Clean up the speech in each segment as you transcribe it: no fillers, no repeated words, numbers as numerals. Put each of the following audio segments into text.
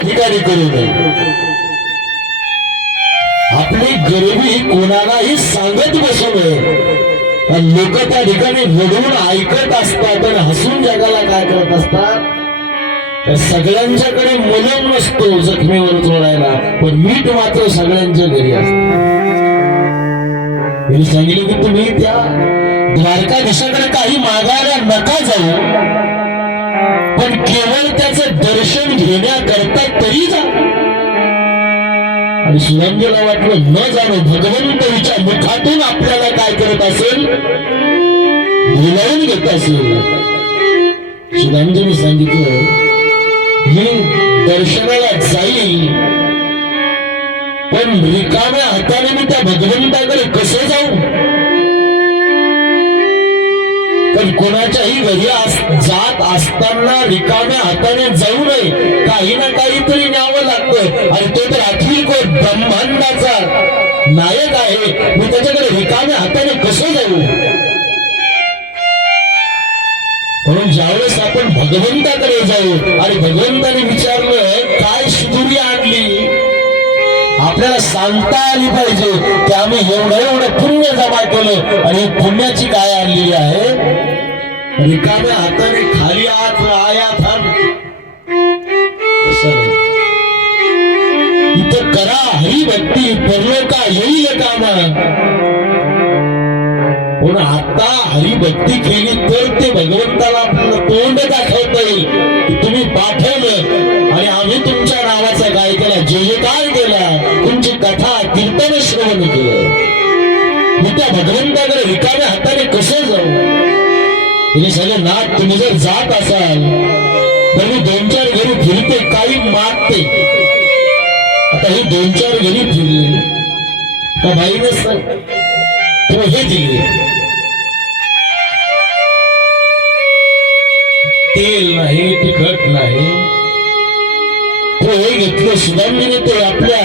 ठिकाणी करू नये. आपली गरिबी कोणालाही सांगत बसू नये. लोक त्या ठिकाणी रडून ऐकत असतात आणि हसून जगाला काय करत असतात. तर सगळ्यांच्याकडे मलम नसतो जखमीवर चोळायला, पण मीठ मात्र सगळ्यांच्या घरी असत. मी सांगितलं की तुम्ही त्या द्वारकाधीशाकडे काही मागायला नका जाऊ, पण केवळ त्याचं दर्शन घेण्याकरता तरी जा. आणि सुदामजीला वाटलं न जाणो भगवंताच्या मुखातून आपल्याला काय करत असेल, बोलावून घेत असेल. सुदामजीने सांगितलं मी दर्शनाला जाईल, पण रिकाम्या हाताने मी त्या भगवंताकडे कसं जाऊ. पण कोणाच्याही घरी जात असताना रिकाम्या हाताने जाऊ नये. काही ना काहीतरी न्यावं लागतं, आणि तो तर अखिल को ब्रह्मांडाचा नायक आहे. मी त्याच्याकडे रिकाम्या हाताने कसं जाऊ. म्हणून ज्यावेळेस आपण भगवंताकडे जाऊ आणि भगवंताने विचारलं काय शिदुरी आणली, आपल्याला सांगता आली पाहिजे की आम्ही एवढं पुण्य जमा केलं आणि पुण्याची काय आणलेली आहे. रिकाम्या हाताने खाली आत आयात इथं करा हरिभक्ती, परलोका येईल कामा. पण आता हरिभक्ती केली तर ते भगवंताला आपल्याला तोंड दाखवता येईल की तुम्ही पाठवलं आणि आम्ही तुमच्या नावाचा काय केला, जयकार केला, तुमची कथा कीर्तन श्रवण केलं. मी त्या भगवंताकडे रिकाम्या हाताने कसं जाऊ. तिने सांगितलं नाथ तुम्ही जर जात असाल तर मी 2-4 घरी फिरते, काही मागते. आता हे 2-4 घरी फिरले का बाईने तो हे दिले, तेल नाही, तिखट नाही, पोहे घेतले. सुदामजीने ते आपल्या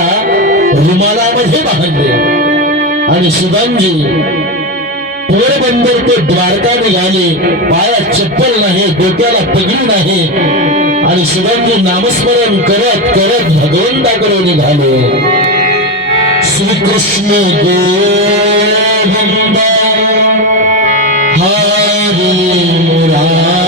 रुमालामध्ये बांधले आणि सुदामजी पोरबंदर ते द्वारका निघाले. पायात चप्पल नाही, डोक्याला पगडी नाही, आणि सुदामजी नामस्मरण करत करत भगवंताकडे निघाले. श्रीकृष्ण गोविंद हरे मुरारी.